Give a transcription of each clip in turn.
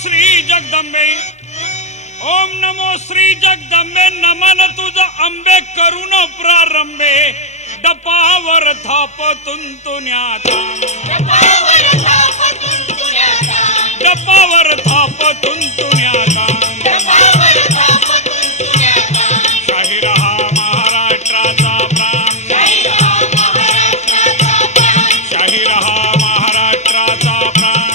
श्री जगदंबे, ओम नमो श्री जगदंबे, नमन तुझ अंबे करून प्रारंभे, डपावर थाप तुंतुन्याता, डपावर थाप तुंतुन्याता, शाही रहा महाराष्ट्राचा प्राण, शाही रहा महाराष्ट्राचा प्राण,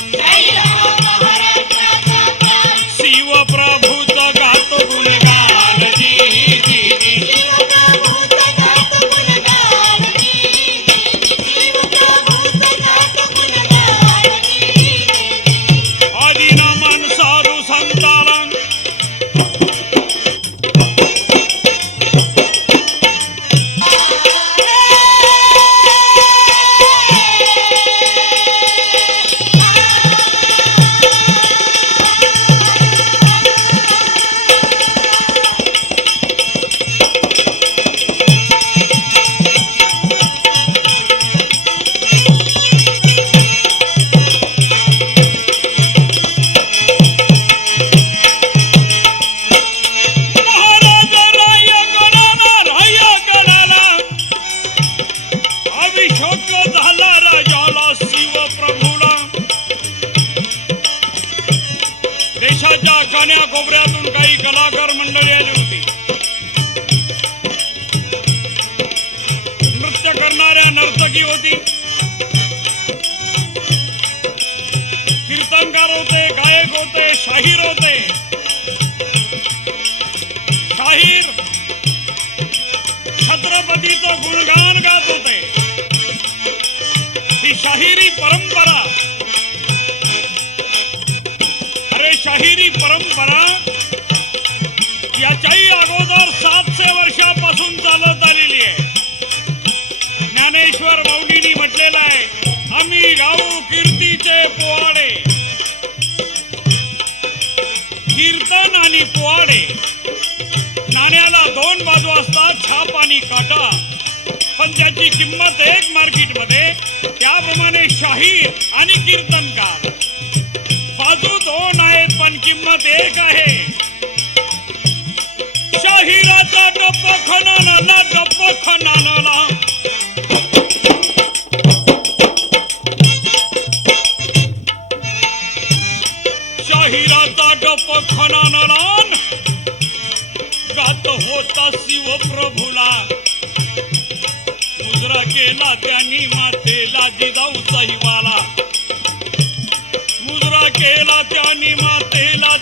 शिव प्रभूचा गातो गुणगान जी जी जी, आदिनामन साधू संताला देशाच्या कान्याकोपऱ्यातून काही कलाकार मंडळी आली होती. नृत्य करणाऱ्या नर्तकी होती, कीर्तनकार होते, गायक होते, शाहीर होते. शाहीर छत्रपतीचं गुणगान गात होते. ही शाहिरी परंपरा, शाहिरी परंपरा याच्याही अगोदर 700 वर्षापासून चालत आलेली आहे. ज्ञानेश्वर माऊलींनी म्हटलेलं आहे, आम्ही गाऊ कीर्तीचे पोवाडे. कीर्तन आणि पोवाडे नाण्याला 2 बाजू असतात, छाप आणि काटा, पण त्याची किंमत एक मार्केटमध्ये. त्याप्रमाणे शाहीर आणि कीर्तनकार बाजू 2 आहेत, पण किंमत एक आहे. शाहिराचा डप्प खणाला, डप्प खणाला, शाहिराचा डप्प खणाला, गात होता शिव प्रभूला. मुजरा केला त्यांनी मातेला, जिजाऊ साहिबाला. मुजरा केला त्यांनी मातेला,